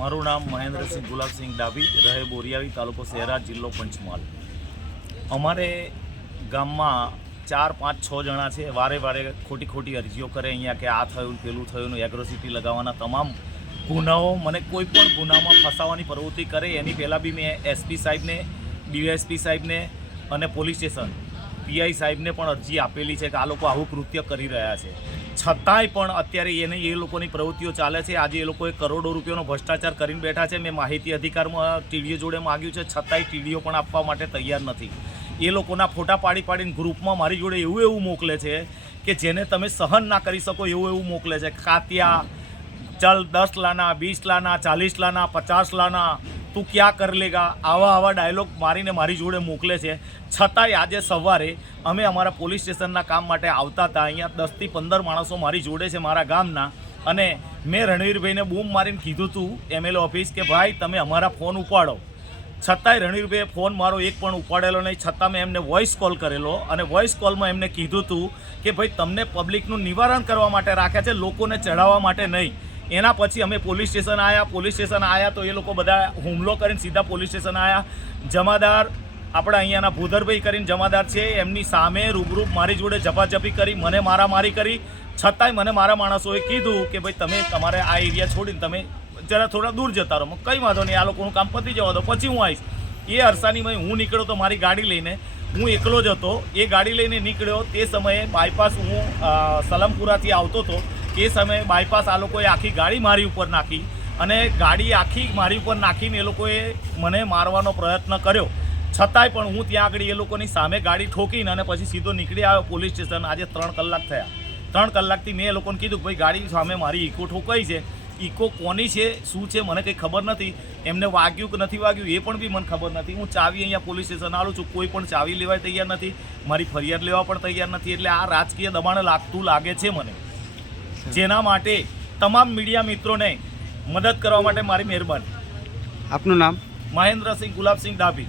મારું નામ મહેન્દ્રસિંહ ગુલાબસિંહ ડાભી, રહે બોરિયાવી, તાલુકો શહેરા, જિલ્લો પંચમહાલ। અમારે ગામમાં 4, 5, 6 જણા છે, વારે વારે ખોટી અરજીઓ કરે અહીંયા કે આ થયું પેલું થયું, એગ્રોસિટી લગાવવાના તમામ ગુનાઓ, મને કોઈ પણ ગુનામાં ફસાવાની પ્રવૃત્તિ કરે એની પહેલાં બી મેં એસપી સાહેબને, ડીએસપી સાહેબને અને પોલીસ સ્ટેશન પીઆઈ સાહેબને પણ અરજી આપેલી છે કે આ લોકો આવું કૃત્ય કરી રહ્યા છે, છતાંય પણ અત્યારે એ લોકોની પ્રવૃત્તિઓ ચાલે છે। આજે એ લોકોએ કરોડો રૂપિયાનો ભ્રષ્ટાચાર કરીને બેઠા છે। મેં માહિતી અધિકારમાં ટીડીઓ જોડે માગ્યું છે, છતાંય ટીડીઓ પણ આપવા માટે તૈયાર નથી। એ લોકોના ફોટા પાડીને ગ્રુપમાં મારી જોડે એવું મોકલે છે કે જેને તમે સહન ના કરી શકો એવું મોકલે છે। કાતિયા ચલ 10 લાના, 20 લાના, 40 લાના, 50 લાના, તું ક્યાં કર લેગા, આવા ડાયલોગ મારીને મારી જોડે મોકલે છે। છતાંય આજે સવારે અમે અમારા પોલીસ સ્ટેશનના કામ માટે આવતા હતા, અહીંયા 10 થી 15 માણસો મારી જોડે છે મારા ગામના, અને મેં રણવીરભાઈને બૂમ મારીને કીધું હતું એમએલએ ઓફિસ કે ભાઈ તમે અમારા ફોન ઉપાડો, છતાંય રણવીરભાઈએ ફોન મારો એક પણ ઉપાડેલો નહીં। છતાં મેં એમને વોઇસ કોલ કરેલો અને વોઇસ કોલમાં એમને કીધું હતું કે ભાઈ તમને પબ્લિકનું નિવારણ કરવા માટે રાખ્યા છે, લોકોને ચડાવવા માટે નહીં। એના પછી અમે પોલીસ સ્ટેશન આવ્યા તો એ લોકો બધા હુમલો કરીને સીધા પોલીસ સ્ટેશન આવ્યા। જમાદાર આપણા અહીંયાના ભૂધરભાઈ કરીને જમાદાર છે, એમની સામે રૂબરૂ મારી જોડે ઝપાઝપી કરી, મને મારામારી કરી, છતાંય મને મારા માણસોએ કીધું કે ભાઈ તમે તમારે આ એરિયા છોડીને તમે જરા થોડા દૂર જતા રહો। કંઈ વાંધો નહીં, આ લોકોનું કામ પતી જવા દો, પછી હું આવીશ। એ અરસાનીમાં હું નીકળ્યો તો મારી ગાડી લઈને, હું એકલો જ હતો, એ ગાડી લઈને નીકળ્યો તે સમયે બાયપાસ હું સલમપુરાથી આવતો હતો, એ સમયે બાયપાસ આ લોકોએ આખી ગાડી મારી ઉપર નાખી અને ગાડી આખી મારી ઉપર નાખીને એ લોકોએ મને મારવાનો પ્રયત્ન કર્યો। છતાંય પણ હું ત્યાં આગળ એ લોકોની સામે ગાડી ઠોકીને અને પછી સીધો નીકળી આવ્યો પોલીસ સ્ટેશન। આજે 3 કલાક થયા, 3 કલાકથી મેં એ લોકોને કીધું કે ભાઈ ગાડી સામે મારી ઇકો ઠોકાઈ છે, ઇકો કોની છે શું છે મને કંઈ ખબર નથી, એમને વાગ્યું કે નથી વાગ્યું એ પણ બી મને ખબર નથી। હું ચાવી અહીંયા પોલીસ સ્ટેશન આવું છું, કોઈ પણ ચાવી લેવા તૈયાર નથી, મારી ફરિયાદ લેવા પણ તૈયાર નથી। એટલે આ રાજકીય દબાણ લાગે છે મને, જેના માટે તમામ મીડિયા મિત્રોને મદદ કરવા માટે મારી મહેરબાની। આપનું નામ? મહેન્દ્રસિંહ ગુલાબસિંહ ડાભી।